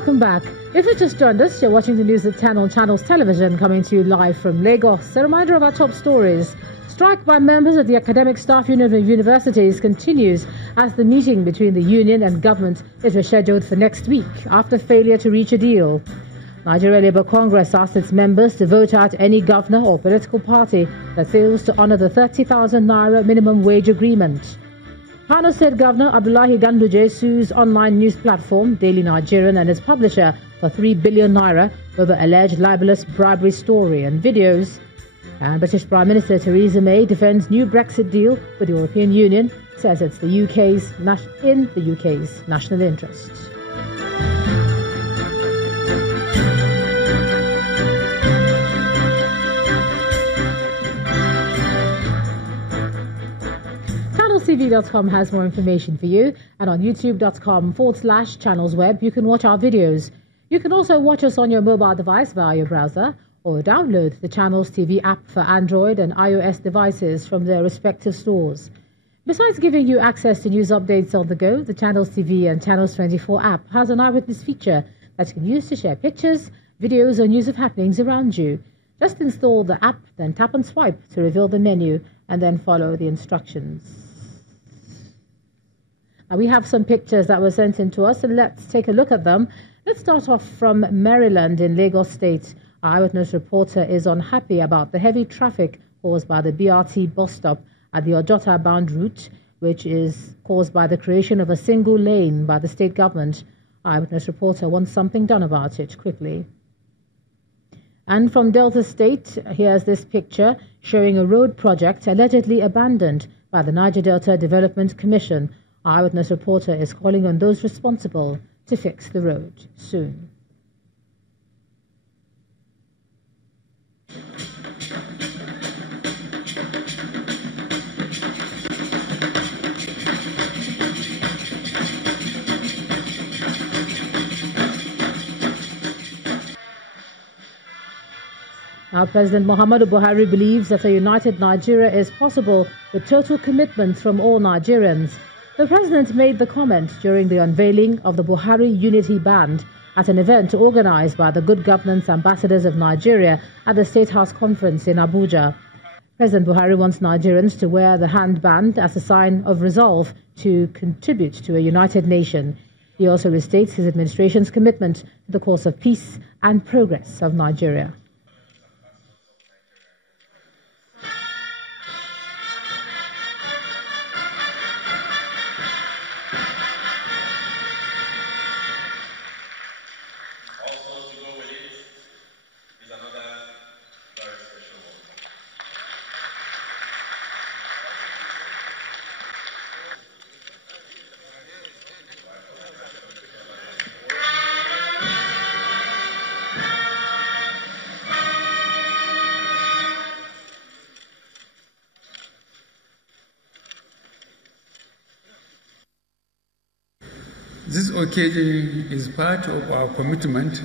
Welcome back. If you just joined us, you're watching the news at 10 on Channels Television, coming to you live from Lagos. A reminder of our top stories. Strike by members of the Academic Staff Union of Universities continues as the meeting between the union and government is rescheduled for next week after failure to reach a deal. Nigeria Labour Congress asked its members to vote out any governor or political party that fails to honour the 30,000 naira minimum wage agreement. Kano State Governor Abdullahi Ganduje sues online news platform Daily Nigerian and its publisher for 3 billion naira over alleged libelous bribery story and videos. And British Prime Minister Theresa May defends new Brexit deal with the European Union, says it's in the UK's national interest. ChannelsTV.com has more information for you, and on youtube.com/channelsweb you can watch our videos. You can also watch us on your mobile device via your browser or download the Channels TV app for Android and iOS devices from their respective stores. Besides giving you access to news updates on the go, the Channels TV and Channels 24 app has an Eyewitness feature that you can use to share pictures, videos or news of happenings around you. Just install the app, then tap and swipe to reveal the menu and then follow the instructions. Now, we have some pictures that were sent in to us, and let's take a look at them. Let's start off from Maryland in Lagos State. Our Eyewitness reporter is unhappy about the heavy traffic caused by the BRT bus stop at the Ojota-bound route, which is caused by the creation of a single lane by the state government. Our Eyewitness reporter wants something done about it quickly. And from Delta State, here's this picture showing a road project allegedly abandoned by the Niger Delta Development Commission. Our Eyewitness reporter is calling on those responsible to fix the road soon. Now, President Muhammadu Buhari believes that a united Nigeria is possible with total commitment from all Nigerians. The president made the comment during the unveiling of the Buhari Unity Band at an event organized by the Good Governance Ambassadors of Nigeria at the State House Conference in Abuja. President Buhari wants Nigerians to wear the handband as a sign of resolve to contribute to a united nation. He also restates his administration's commitment to the cause of peace and progress of Nigeria. This occasion is part of our commitment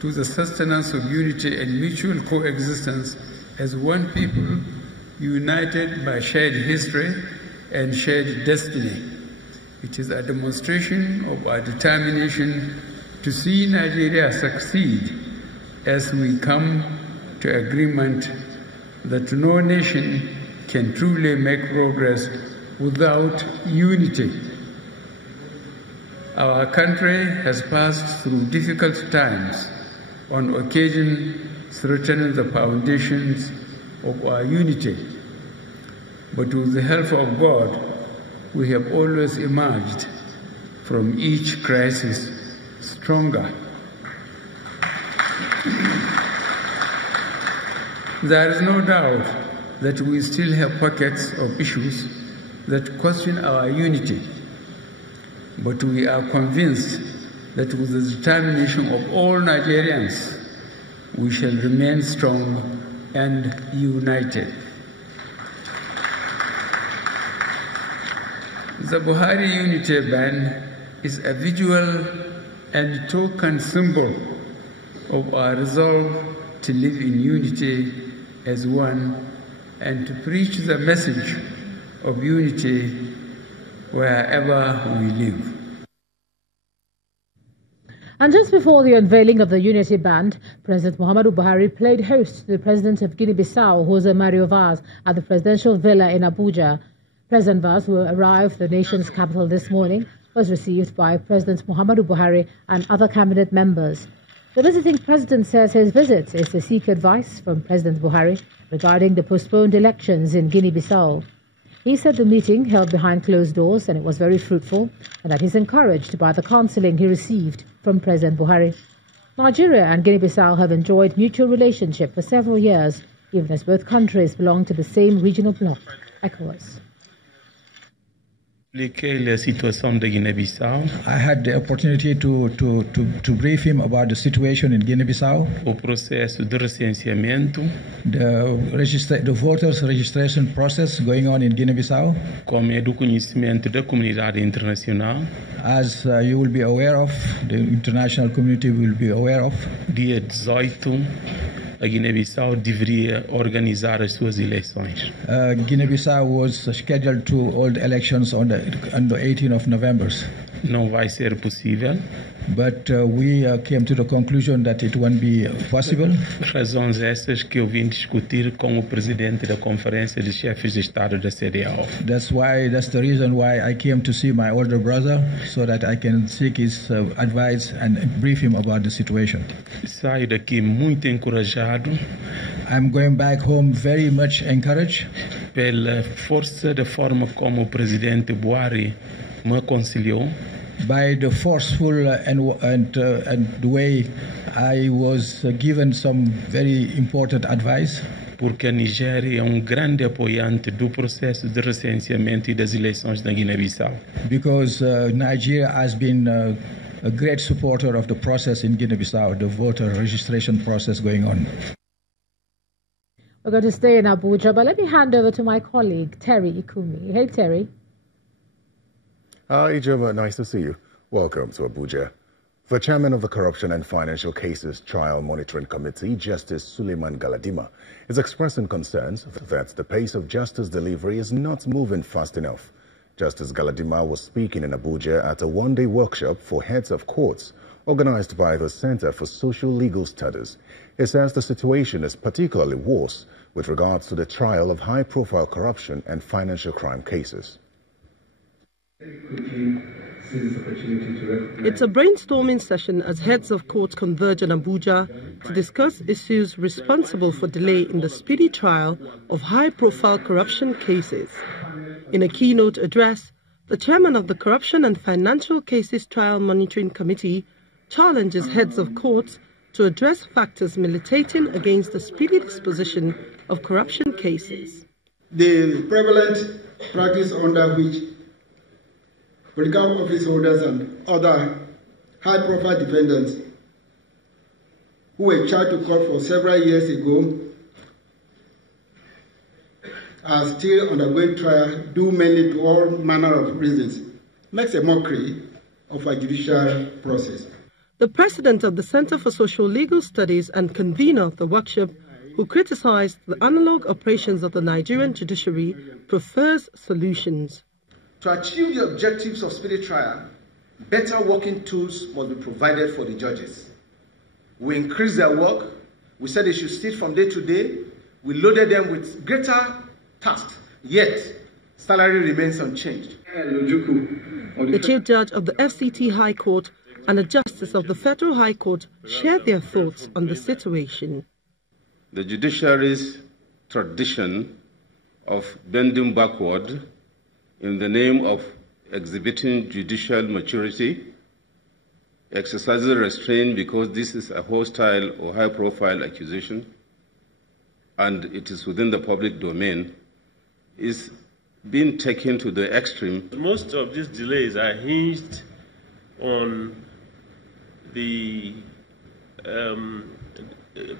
to the sustenance of unity and mutual coexistence as one people, united by shared history and shared destiny. It is a demonstration of our determination to see Nigeria succeed as we come to agreement that no nation can truly make progress without unity. Our country has passed through difficult times, on occasion threatening the foundations of our unity. But with the help of God, we have always emerged from each crisis stronger. There is no doubt that we still have pockets of issues that question our unity. But we are convinced that with the determination of all Nigerians, we shall remain strong and united. The Buhari Unity Band is a visual and token symbol of our resolve to live in unity as one and to preach the message of unity wherever we live. And just before the unveiling of the Unity Band, President Muhammadu Buhari played host to the President of Guinea-Bissau, Jose Mario Vaz, at the presidential villa in Abuja. President Vaz, who arrived at the nation's capital this morning, was received by President Muhammadu Buhari and other cabinet members. The visiting president says his visit is to seek advice from President Buhari regarding the postponed elections in Guinea-Bissau. He said the meeting held behind closed doors and it was very fruitful, and that he's encouraged by the counseling he received from President Buhari. Nigeria and Guinea-Bissau have enjoyed mutual relationship for several years, even as both countries belong to the same regional bloc, ECOWAS. I had the opportunity to brief him about the situation in Guinea-Bissau, the voters registration process going on in Guinea-Bissau. As you will be aware of, the international community will be aware of. Guinea-Bissau deveria organizar as suas eleições. Guinea-Bissau was scheduled to hold elections on the 18th of November. Não vai ser possível. But we came to the conclusion that it won't be possible. Razões essas que eu vim discutir com o presidente da Conferência de Chefes de Estado da CEDEAO. That's the reason why I came to see my older brother, so that I can seek his advice and brief him about the situation. Saio daqui muito encorajado. I'm going back home very much encouraged. Pela força da forma como o presidente Buhari me aconselhou. By the forceful and the way I was given some very important advice. Porque a Nigéria é grande apoiante do processo de recenseamento e das eleições na Guiné-Bissau. Because Nigeria has been a great supporter of the process in Guinea-Bissau, the voter registration process going on. We're going to stay in Abuja, but let me hand over to my colleague, Terry Ikumi. Hey, Terry. Hi, Ijoma. Nice to see you. Welcome to Abuja. The chairman of the Corruption and Financial Cases Trial Monitoring Committee, Justice Suleiman Galadima, is expressing concerns that the pace of justice delivery is not moving fast enough. Justice Galadima was speaking in Abuja at a one-day workshop for heads of courts organized by the Center for Social Legal Studies. He says the situation is particularly worse with regards to the trial of high-profile corruption and financial crime cases. It's a brainstorming session as heads of courts converge in Abuja to discuss issues responsible for delay in the speedy trial of high-profile corruption cases. In a keynote address, the chairman of the Corruption and Financial Cases Trial Monitoring Committee challenges heads of courts to address factors militating against the speedy disposition of corruption cases. The prevalent practice under which political office holders and other high-profile defendants who were charged to court for several years ago are still undergoing trial due mainly to all manner of reasons, makes a mockery of our judicial process. The president of the Center for Social Legal Studies and convener of the workshop, who criticized the analog operations of the Nigerian judiciary, prefers solutions. To achieve the objectives of speedy trial, better working tools must be provided for the judges. We increased their work. We said they should sit from day to day. We loaded them with greater tasks, yet salary remains unchanged. The Chief Judge of the FCT High Court and a Justice of the Federal High Court shared their thoughts on the situation. The judiciary's tradition of bending backward in the name of exhibiting judicial maturity, exercising restraint because this is a hostile or high-profile accusation, and it is within the public domain, is being taken to the extreme. Most of these delays are hinged on the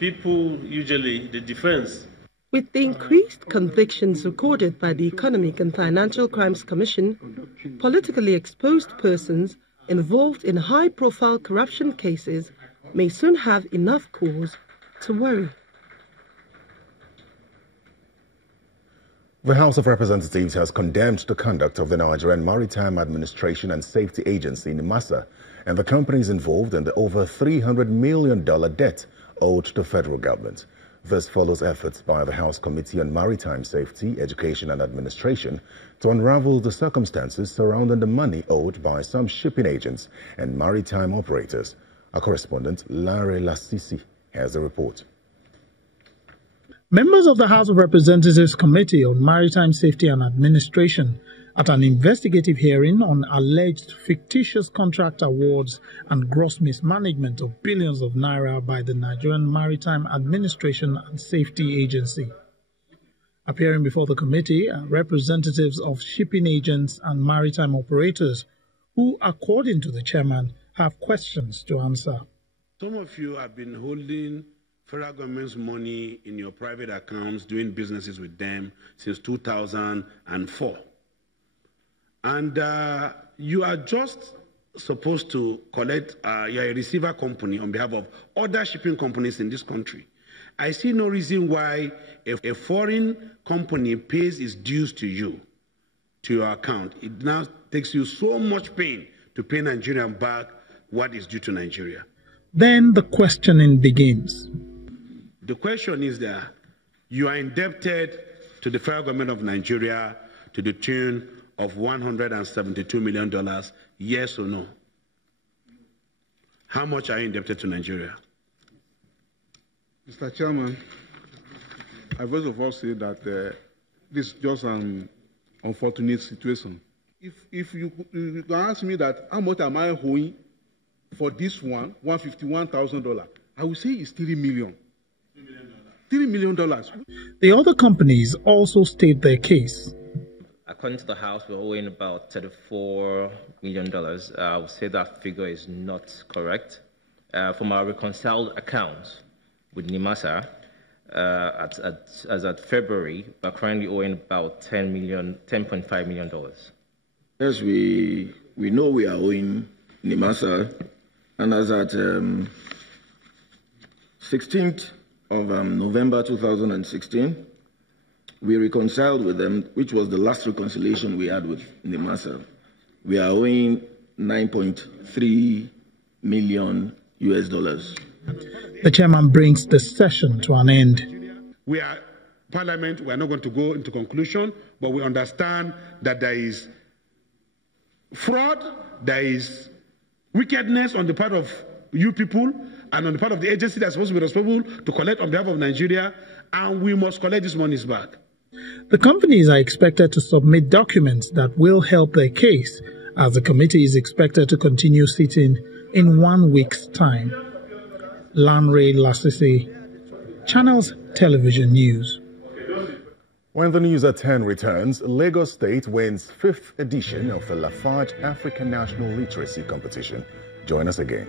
people, usually the defense. With the increased convictions recorded by the Economic and Financial Crimes Commission, politically exposed persons involved in high-profile corruption cases may soon have enough cause to worry. The House of Representatives has condemned the conduct of the Nigerian Maritime Administration and Safety Agency, NIMASA, and the companies involved in the over $300 million debt owed to the federal government. This follows efforts by the House Committee on Maritime Safety, Education and Administration to unravel the circumstances surrounding the money owed by some shipping agents and maritime operators. Our correspondent, Larry Lassisi, has the report. Members of the House of Representatives Committee on Maritime Safety and Administration at an investigative hearing on alleged fictitious contract awards and gross mismanagement of billions of naira by the Nigerian Maritime Administration and Safety Agency. Appearing before the committee are representatives of shipping agents and maritime operators who, according to the chairman, have questions to answer. Some of you have been holding federal government's money in your private accounts, doing businesses with them since 2004. And you are just supposed to collect, you're a receiver company on behalf of other shipping companies in this country. I see no reason why if a foreign company pays its dues to you, to your account, it now takes you so much pain to pay Nigeria back what is due to Nigeria. Then the questioning begins. The question is that you are indebted to the federal government of Nigeria to the tune of $172 million, yes or no? How much are you indebted to Nigeria? Mr. Chairman, I first of all say that this is just an unfortunate situation. If you can ask me that how much am I owing for this one, $151,000, I will say it's $3 million. $3 million. The other companies also state their case. According to the House, we're owing about $34 million. I would say that figure is not correct. From our reconciled accounts with NIMASA, as at February, we're currently owing about $10.5 million. Yes, we know we are owing NIMASA, and as at 16th of November 2016, we reconciled with them, which was the last reconciliation we had with NIMASA. We are owing $9.3 million US. The chairman brings the session to an end. We are Parliament, we are not going to go into conclusion, but we understand that there is fraud, there is wickedness on the part of you people and on the part of the agency that's supposed to be responsible to collect on behalf of Nigeria, and we must collect these monies back. The companies are expected to submit documents that will help their case, as the committee is expected to continue sitting in 1 week's time. Lanre Lassisi, Channels Television News. When the news at 10 returns, Lagos State wins 5th edition of the Lafarge African National Literacy Competition. Join us again.